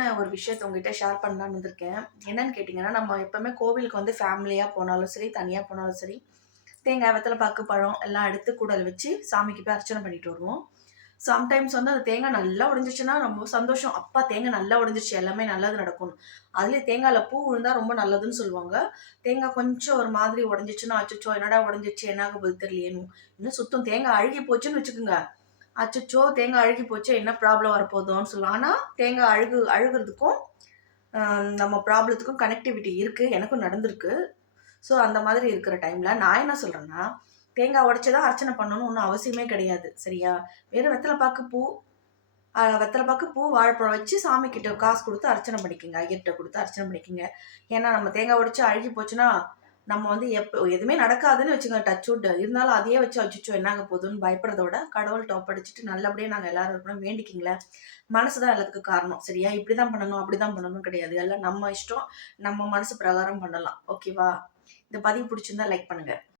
முக்கியமான ஒரு விஷயத்தை உங்ககிட்ட ஷேர் பண்ணலான்னு வந்திருக்கேன் என்னன்னு கேட்டிங்கன்னா நம்ம எப்போவுமே கோவிலுக்கு வந்து ஃபேமிலியாக போனாலும் சரி தனியாக போனாலும் சரி தேங்காய் வெத்தலை பாக்கு பழம் எல்லாம் எடுத்து கூடல் வச்சு சாமிக்கு போய் அர்ச்சனை பண்ணிட்டு வருவோம். சம்டைம்ஸ் வந்து அந்த தேங்காய் நல்லா உடைஞ்சிச்சுன்னா ரொம்ப சந்தோஷம். அப்பா தேங்காய் நல்லா உடைஞ்சிச்சு எல்லாமே நல்லது நடக்கும் அதுலேயே தேங்காயில் பூ விழுந்தா ரொம்ப நல்லதுன்னு சொல்லுவாங்க. தேங்காய் கொஞ்சம் ஒரு மாதிரி உடஞ்சிச்சுன்னா அச்சோ என்னடா உடஞ்சிச்சு என்னாக போது தெரியலையேனும் தெரியலையேன்னு இன்னும் சுத்தம் தேங்காய் அழுகி போச்சுன்னு வச்சுக்கோங்க. அச்சோ தேங்காய் அழுகி போச்சு என்ன ப்ராப்ளம் வரப்போகுதோன்னு சொல்லலாம். ஆனால் தேங்காய் அழுகு அழுகிறதுக்கும் நம்ம ப்ராப்ளத்துக்கும் கனெக்டிவிட்டி இருக்குது எனக்கும் நடந்திருக்கு. ஸோ அந்த மாதிரி இருக்கிற டைமில் நான் என்ன சொல்கிறேன்னா தேங்காய் உடச்சி தான் அர்ச்சனை பண்ணணும்னு ஒன்றும் அவசியமே கிடையாது சரியா? வெறும் வெத்தலை பாக்கு பூ வெத்தலை பாக்கு பூ வாழைப்பழம் வச்சு சாமி கிட்ட காசு கொடுத்து அர்ச்சனை பண்ணிக்கோங்க ஐயர்கிட்ட கொடுத்து அர்ச்சனை பண்ணிக்கோங்க. ஏன்னா நம்ம தேங்காய் உடைச்சு அழுகி போச்சுன்னா நம்ம வந்து எப்போ எதுவுமே நடக்காதுன்னு வச்சுக்கோங்க டச் வுட் இருந்தாலும் அதையே வச்சு அச்சுச்சோ என்னாக போகுதுன்னு பயப்படுறத விட கடவுள் டாப் அடிச்சுட்டு நல்லபடியாக நாங்கள் எல்லாரும் இருக்கணும். வேண்டிக்கிங்களேன் மனசு தான் எல்லாத்துக்கும் காரணம். சரியா? இப்படி தான் பண்ணணும் அப்படி தான் பண்ணணும் கிடையாது. எல்லாம் நம்ம இஷ்டம். நம்ம மனசு பிரகாரம் பண்ணலாம். ஓகேவா இந்த பதிவு பிடிச்சிருந்தா லைக் பண்ணுங்கள்